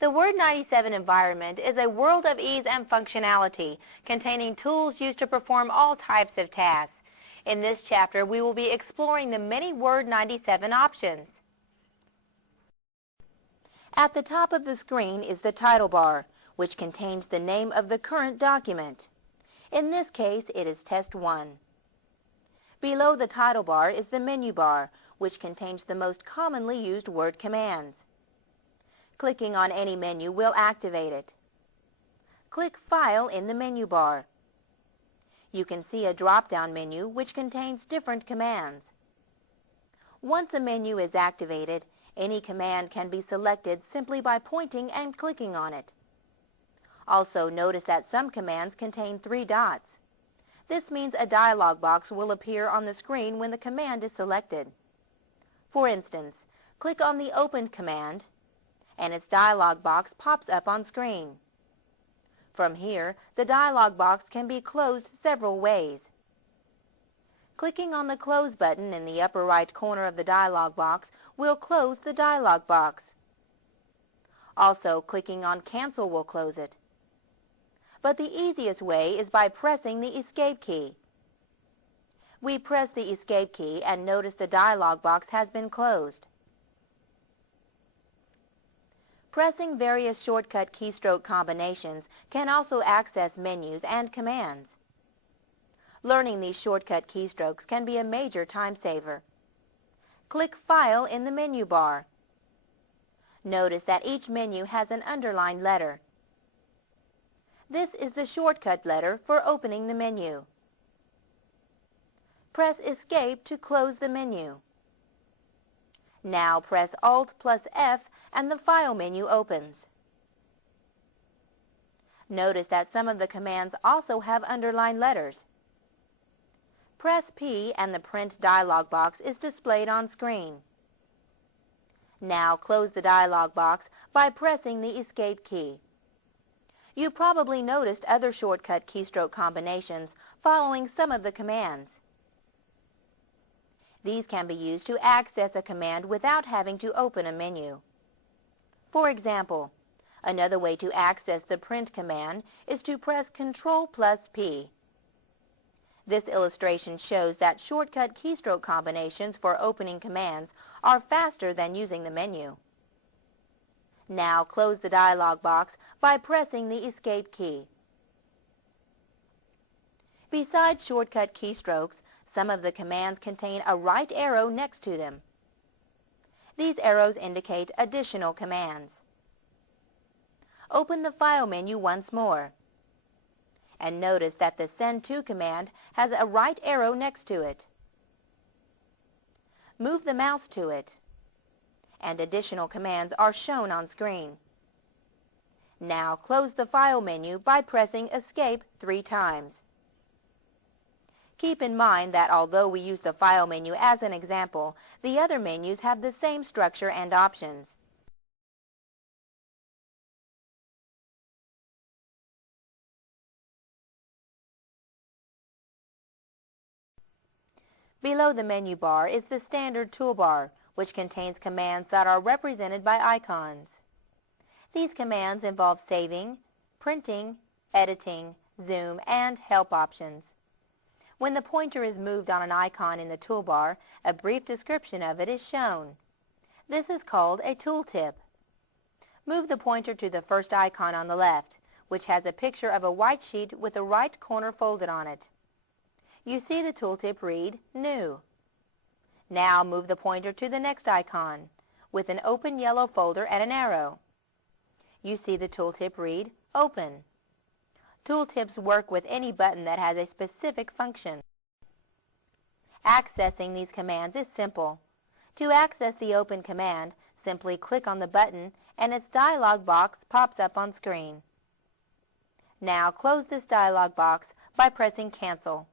The Word 97 environment is a world of ease and functionality, containing tools used to perform all types of tasks. In this chapter, we will be exploring the many Word 97 options. At the top of the screen is the title bar, which contains the name of the current document. In this case, it is Test 1. Below the title bar is the menu bar, which contains the most commonly used Word commands. Clicking on any menu will activate it. Click File in the menu bar. You can see a drop-down menu which contains different commands. Once a menu is activated, any command can be selected simply by pointing and clicking on it. Also, notice that some commands contain 3 dots. This means a dialog box will appear on the screen when the command is selected. For instance, click on the Open command, and its dialog box pops up on screen. From here, the dialog box can be closed several ways. Clicking on the Close button in the upper right corner of the dialog box will close the dialog box. Also, clicking on Cancel will close it. But the easiest way is by pressing the Escape key. We press the Escape key and notice the dialog box has been closed. Pressing various shortcut keystroke combinations can also access menus and commands. Learning these shortcut keystrokes can be a major time saver. Click File in the menu bar. Notice that each menu has an underlined letter. This is the shortcut letter for opening the menu. Press Escape to close the menu. Now press Alt plus F and the File menu opens. Notice that some of the commands also have underlined letters. Press P and the Print dialog box is displayed on screen. Now close the dialog box by pressing the Escape key. You probably noticed other shortcut keystroke combinations following some of the commands. These can be used to access a command without having to open a menu. For example, another way to access the Print command is to press Ctrl plus P. This illustration shows that shortcut keystroke combinations for opening commands are faster than using the menu. Now close the dialog box by pressing the Escape key. Besides shortcut keystrokes, some of the commands contain a right arrow next to them. These arrows indicate additional commands. Open the File menu once more, and notice that the Send To command has a right arrow next to it. Move the mouse to it, and additional commands are shown on screen. Now close the File menu by pressing Escape 3 times. Keep in mind that although we use the File menu as an example, the other menus have the same structure and options. Below the menu bar is the standard toolbar, which contains commands that are represented by icons. These commands involve saving, printing, editing, zoom, and help options. When the pointer is moved on an icon in the toolbar, a brief description of it is shown. This is called a tooltip. Move the pointer to the first icon on the left, which has a picture of a white sheet with the right corner folded on it. You see the tooltip read New. Now move the pointer to the next icon, with an open yellow folder and an arrow. You see the tooltip read Open. Tooltips work with any button that has a specific function. Accessing these commands is simple. To access the Open command, simply click on the button and its dialog box pops up on screen. Now close this dialog box by pressing Cancel.